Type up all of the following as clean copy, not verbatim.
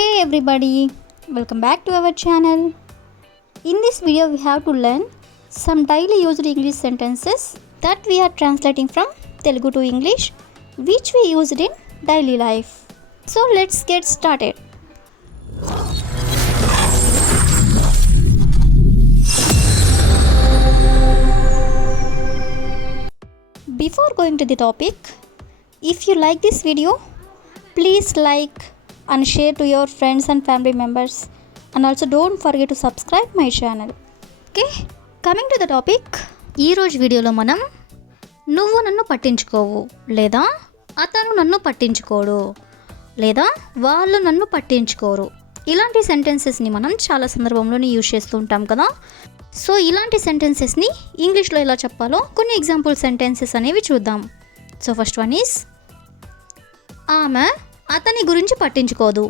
Hey everybody, welcome back to our channel. In this video we have to learn some daily used English sentences that we are translating from Telugu to English which we used in daily life. So let's get started. Before going to the topic, if you like this video, please like and share to your friends and family members, and also don't forget to subscribe my channel. Okay, coming to the topic, ఈ రోజు వీడియోలో మనం నువ్వు నన్ను పట్టించుకోవు లేదా అతను నన్ను పట్టించుకోడు లేదా వాళ్ళు నన్ను పట్టించుకోరు ఇలాంటి సెంటెన్సెస్ని మనం చాలా సందర్భంలోనే యూజ్ చేస్తూ ఉంటాం కదా. సో ఇలాంటి సెంటెన్సెస్ని ఇంగ్లీష్లో ఎలా చెప్పాలో కొన్ని ఎగ్జాంపుల్ సెంటెన్సెస్ అనేవి చూద్దాం. సో ఫస్ట్ వన్ ఈజ్, ఆమె అతని గురించి పట్టించుకోదు.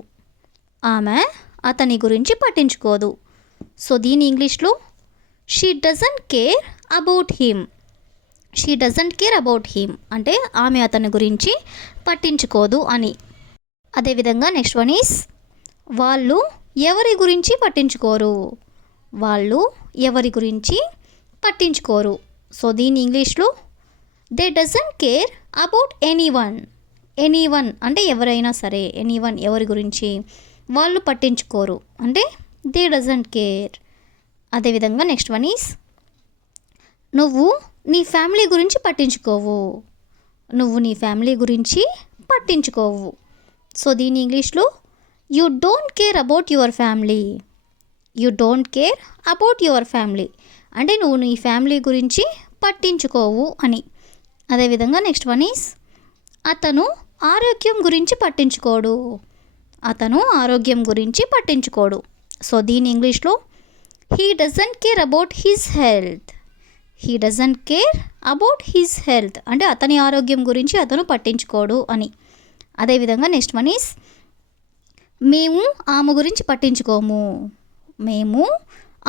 ఆమె అతని గురించి పట్టించుకోదు. సో దీని ఇంగ్లీష్లో she doesn't care about him. She doesn't care about him అంటే ఆమె అతని గురించి పట్టించుకోదు అని. అదేవిధంగా నెక్స్ట్ వన్ ఈస్, వాళ్ళు ఎవరి గురించి పట్టించుకోరు. వాళ్ళు ఎవరి గురించి పట్టించుకోరు. సో దీని ఇంగ్లీష్లో they doesn't care about anyone. Anyone అంటే ఎవరైనా సరే, ఎనీవన్ ఎవరి గురించి వాళ్ళు పట్టించుకోరు అంటే దే డజంట్ కేర్. అదేవిధంగా నెక్స్ట్ వన్ ఈస్, నువ్వు నీ ఫ్యామిలీ గురించి పట్టించుకోవు. నువ్వు నీ ఫ్యామిలీ గురించి పట్టించుకోవు. సో దీని ఇంగ్లీష్లో you don't care about your family. You don't care about your family అంటే నువ్వు నీ ఫ్యామిలీ గురించి పట్టించుకోవు అని. అదేవిధంగా నెక్స్ట్ వన్ ఈస్, అతను ఆరోగ్యం గురించి పట్టించుకోడు. అతను ఆరోగ్యం గురించి పట్టించుకోడు. సో దీని ఇంగ్లీష్లో he doesn't care about his health. He doesn't care about his health అంటే అతని ఆరోగ్యం గురించి అతను పట్టించుకోడు అని. అదేవిధంగా నెక్స్ట్ వన్ ఈస్, మేము ఆమె గురించి పట్టించుకోము. మేము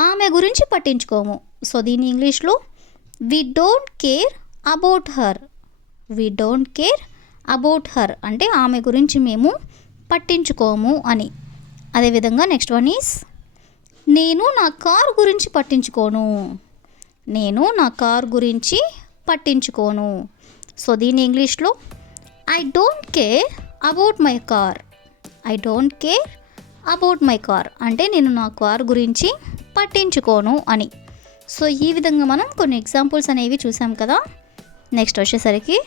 ఆమె గురించి పట్టించుకోము. సో దీని ఇంగ్లీష్లో we don't care about her. We don't care about her అంటే ఆమె గురించి మేము పట్టించుకోము అని. అదేవిధంగా నెక్స్ట్ వన్ ఈస్, నేను నా కార్ గురించి పట్టించుకోను. నేను నా కార్ గురించి పట్టించుకోను. సో దీని ఇంగ్లీష్లో I don't care about my car. I don't care about my car అంటే నేను నా కార్ గురించి పట్టించుకోను అని. సో ఈ విధంగా మనం కొన్ని ఎగ్జాంపుల్స్ అనేవి చూసాం కదా. నెక్స్ట్ వచ్చేసరికి,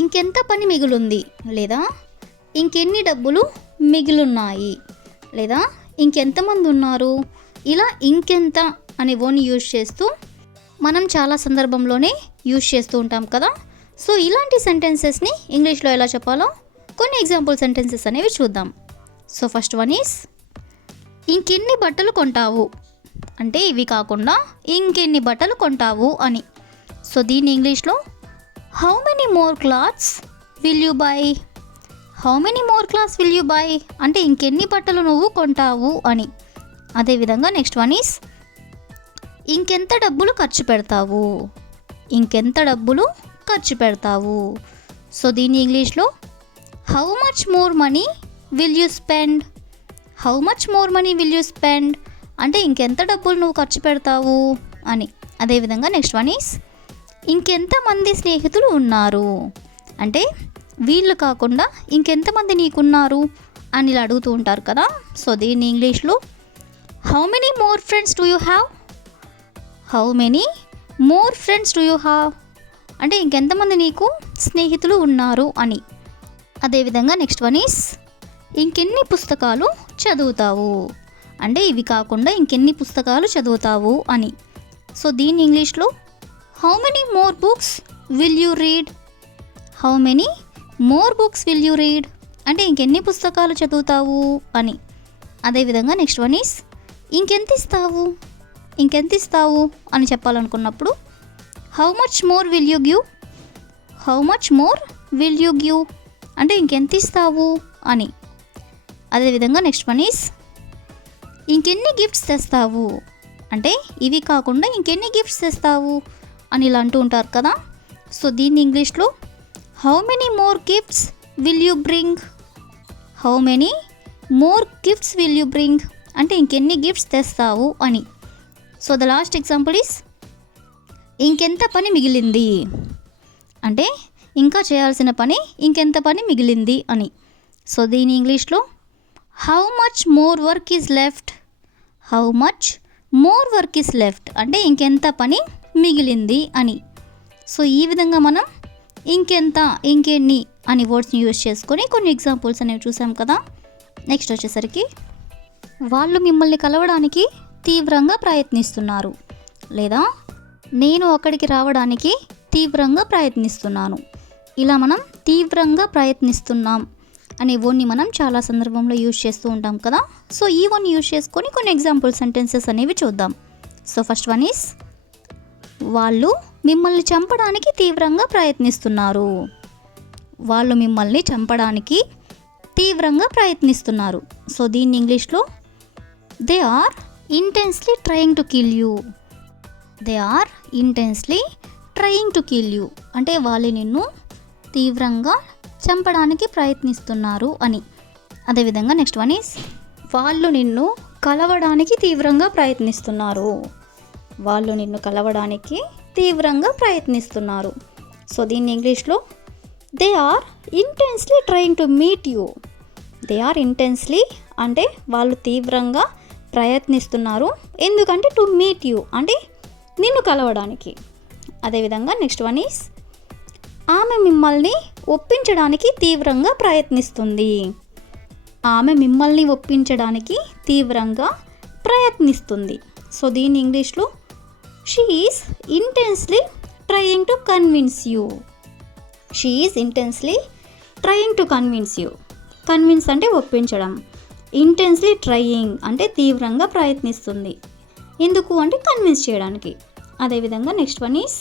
ఇంకెంత పని మిగులుంది లేదా ఇంకెన్ని డబ్బులు మిగిలిన్నాయి లేదా ఇంకెంతమంది ఉన్నారు, ఇలా ఇంకెంత అనే వర్డ్ని యూజ్ చేస్తూ మనం చాలా సందర్భంలోనే యూజ్ చేస్తూ ఉంటాం కదా. సో ఇలాంటి సెంటెన్సెస్ని ఇంగ్లీష్లో ఎలా చెప్పాలో కొన్ని ఎగ్జాంపుల్ సెంటెన్సెస్ అనేవి చూద్దాం. సో ఫస్ట్ వన్ ఈస్, ఇంకెన్ని బట్టలు కొంటావు అంటే ఇవి కాకుండా ఇంకెన్ని బట్టలు కొంటావు అని. సో దీని ఇంగ్లీష్లో how many more clothes will you by. How many more clothes will you by అంటే ఇంకెన్ని బట్టలు నువ్వు కొంటావు అని. అదేవిధంగా నెక్స్ట్ వన్ ఈస్, ఇంకెంత డబ్బులు ఖర్చు పెడతావు. ఇంకెంత డబ్బులు ఖర్చు పెడతావు. సో దీని ఇంగ్లీష్లో how much more money will you spend. How much more money will you spend అంటే ఇంకెంత డబ్బులు నువ్వు ఖర్చు పెడతావు అని. అదేవిధంగా నెక్స్ట్ వన్ ఈస్, ఇంకెంతమంది స్నేహితులు ఉన్నారు అంటే వీళ్ళు కాకుండా ఇంకెంతమంది నీకున్నారు అని ఇలా అడుగుతూ ఉంటారు కదా. సో దీన్ని ఇంగ్లీష్లో how many more friends do you have. How many more friends do you have అంటే ఇంకెంతమంది నీకు స్నేహితులు ఉన్నారు అని. అదేవిధంగా నెక్స్ట్ వన్ ఈస్, ఇంకెన్ని పుస్తకాలు చదువుతావు అంటే ఇవి కాకుండా ఇంకెన్ని పుస్తకాలు చదువుతావు అని. సో దీని ఇంగ్లీష్లో how many more books will you read. How many more books will you read అంటే ఇంకెన్ని పుస్తకాలు చదువుతావు అని. అదేవిధంగా నెక్స్ట్ వన్ ఈస్, ఇంకెంత ఇస్తావు. ఇంకెంత ఇస్తావు అని చెప్పాలనుకున్నప్పుడు how much more will you give. How much more will you give అంటే ఇంకెంత ఇస్తావు అని. అదేవిధంగా నెక్స్ట్ వన్ ఈస్, ఇంకెన్ని గిఫ్ట్స్ తెస్తావు అంటే ఇవి కాకుండా ఇంకెన్ని గిఫ్ట్స్ తెస్తావు అని ఇలా అంటూ ఉంటారు కదా. సో దీన్ని ఇంగ్లీష్లో how many more gifts will you bring. How many more gifts will you bring అంటే ఇంకెన్ని గిఫ్ట్స్ తెస్తావు అని. So the last example is ఇంకెంత పని మిగిలింది అంటే ఇంకా చేయాల్సిన పని ఇంకెంత పని మిగిలింది అని. సో దీని ఇంగ్లీష్లో how much more work is left, how much more work is left అంటే ఇంకెంత పని మిగిలింది అని. సో ఈ విధంగా మనం ఇంకెంత ఇంకెన్ని అని వర్డ్స్ని యూజ్ చేసుకొని కొన్ని ఎగ్జాంపుల్స్ అనేవి చూసాం కదా. నెక్స్ట్ వచ్చేసరికి వాళ్ళు మిమ్మల్ని కలవడానికి తీవ్రంగా ప్రయత్నిస్తున్నారు లేదా నేను అక్కడికి రావడానికి తీవ్రంగా ప్రయత్నిస్తున్నాను. ఇలా మనం తీవ్రంగా ప్రయత్నిస్తున్నాం అనే వర్డ్ని మనం చాలా సందర్భంలో యూజ్ చేస్తూ ఉంటాం కదా. సో ఈ వర్డ్ని యూజ్ చేసుకొని కొన్ని ఎగ్జాంపుల్ సెంటెన్సెస్ అనేవి చూద్దాం. సో ఫస్ట్ వన్ ఈస్ వాళ్ళు మిమ్మల్ని చంపడానికి తీవ్రంగా ప్రయత్నిస్తున్నారు. వాళ్ళు మిమ్మల్ని చంపడానికి తీవ్రంగా ప్రయత్నిస్తున్నారు. సో దీన్ని ఇంగ్లీష్లో they are intensely trying to kill you, they are intensely trying to kill you అంటే వాళ్ళు నిన్ను తీవ్రంగా చంపడానికి ప్రయత్నిస్తున్నారు అని. అదేవిధంగా నెక్స్ట్ వన్ ఈస్ వాళ్ళు నిన్ను కలవడానికి తీవ్రంగా ప్రయత్నిస్తున్నారు, వాళ్ళు నిన్ను కలవడానికి తీవ్రంగా ప్రయత్నిస్తున్నారు. సో దీన్ని ఇంగ్లీష్లో they are intensely trying to meet you, they are intensely అంటే వాళ్ళు తీవ్రంగా ప్రయత్నిస్తున్నారు ఎందుకంటే టు మీట్ యూ అంటే నిన్ను కలవడానికి. అదేవిధంగా నెక్స్ట్ వన్ ఈస్ ఆమె మిమ్మల్ని ఒప్పించడానికి తీవ్రంగా ప్రయత్నిస్తుంది, ఆమె మిమ్మల్ని ఒప్పించడానికి తీవ్రంగా ప్రయత్నిస్తుంది. సో దీని ఇంగ్లీష్లో she is intensely trying to convince you, she is intensely trying to convince you. Convince అంటే ఒప్పించడం, ఇంటెన్స్లీ ట్రయింగ్ అంటే తీవ్రంగా ప్రయత్నిస్తుంది. ఎందుకు అంటే కన్విన్స్ చేయడానికి. అదేవిధంగా నెక్స్ట్ వన్ ఈస్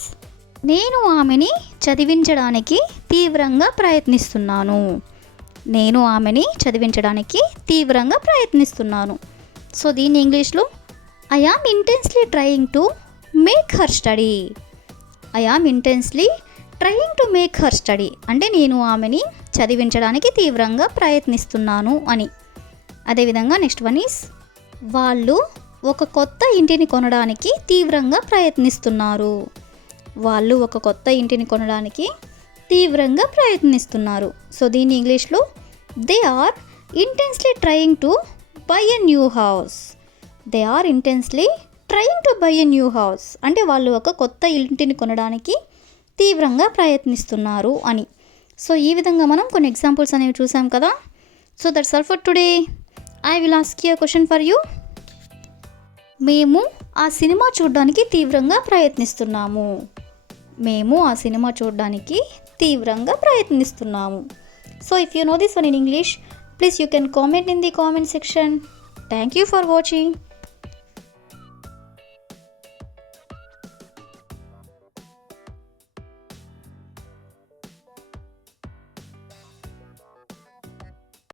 నేను ఆమెని చదివించడానికి తీవ్రంగా ప్రయత్నిస్తున్నాను, నేను ఆమెని చదివించడానికి తీవ్రంగా ప్రయత్నిస్తున్నాను. సో దీన్ని ఇంగ్లీష్లో I am intensely trying to make her study, I am intensely trying to make her study అంటే నేను ఆమెని చదివించడానికి తీవ్రంగా ప్రయత్నిస్తున్నాను అని. అదేవిధంగా నెక్స్ట్ వన్ ఈస్ వాళ్ళు ఒక కొత్త ఇంటిని కొనడానికి తీవ్రంగా ప్రయత్నిస్తున్నారు, వాళ్ళు ఒక కొత్త ఇంటిని కొనడానికి తీవ్రంగా ప్రయత్నిస్తున్నారు. సో దీన్ని ఇంగ్లీష్లో they are intensely trying to buy a new house, they are intensely trying to buy a new house అంటే వాళ్ళు ఒక కొత్త ఇంటిని కొనడానికి తీవ్రంగా ప్రయత్నిస్తున్నారు అని. సో ఈ విధంగా మనం కొన్ని ఎగ్జాంపుల్స్ అనేవి చూసాం కదా. So that's all for today. I will ask you a question for you. మేము ఆ సినిమా చూడడానికి తీవ్రంగా ప్రయత్నిస్తున్నాము, మేము ఆ సినిమా చూడడానికి తీవ్రంగా ప్రయత్నిస్తున్నాము. So if you know this one in English, please you can comment in the comment section. Thank you for watching.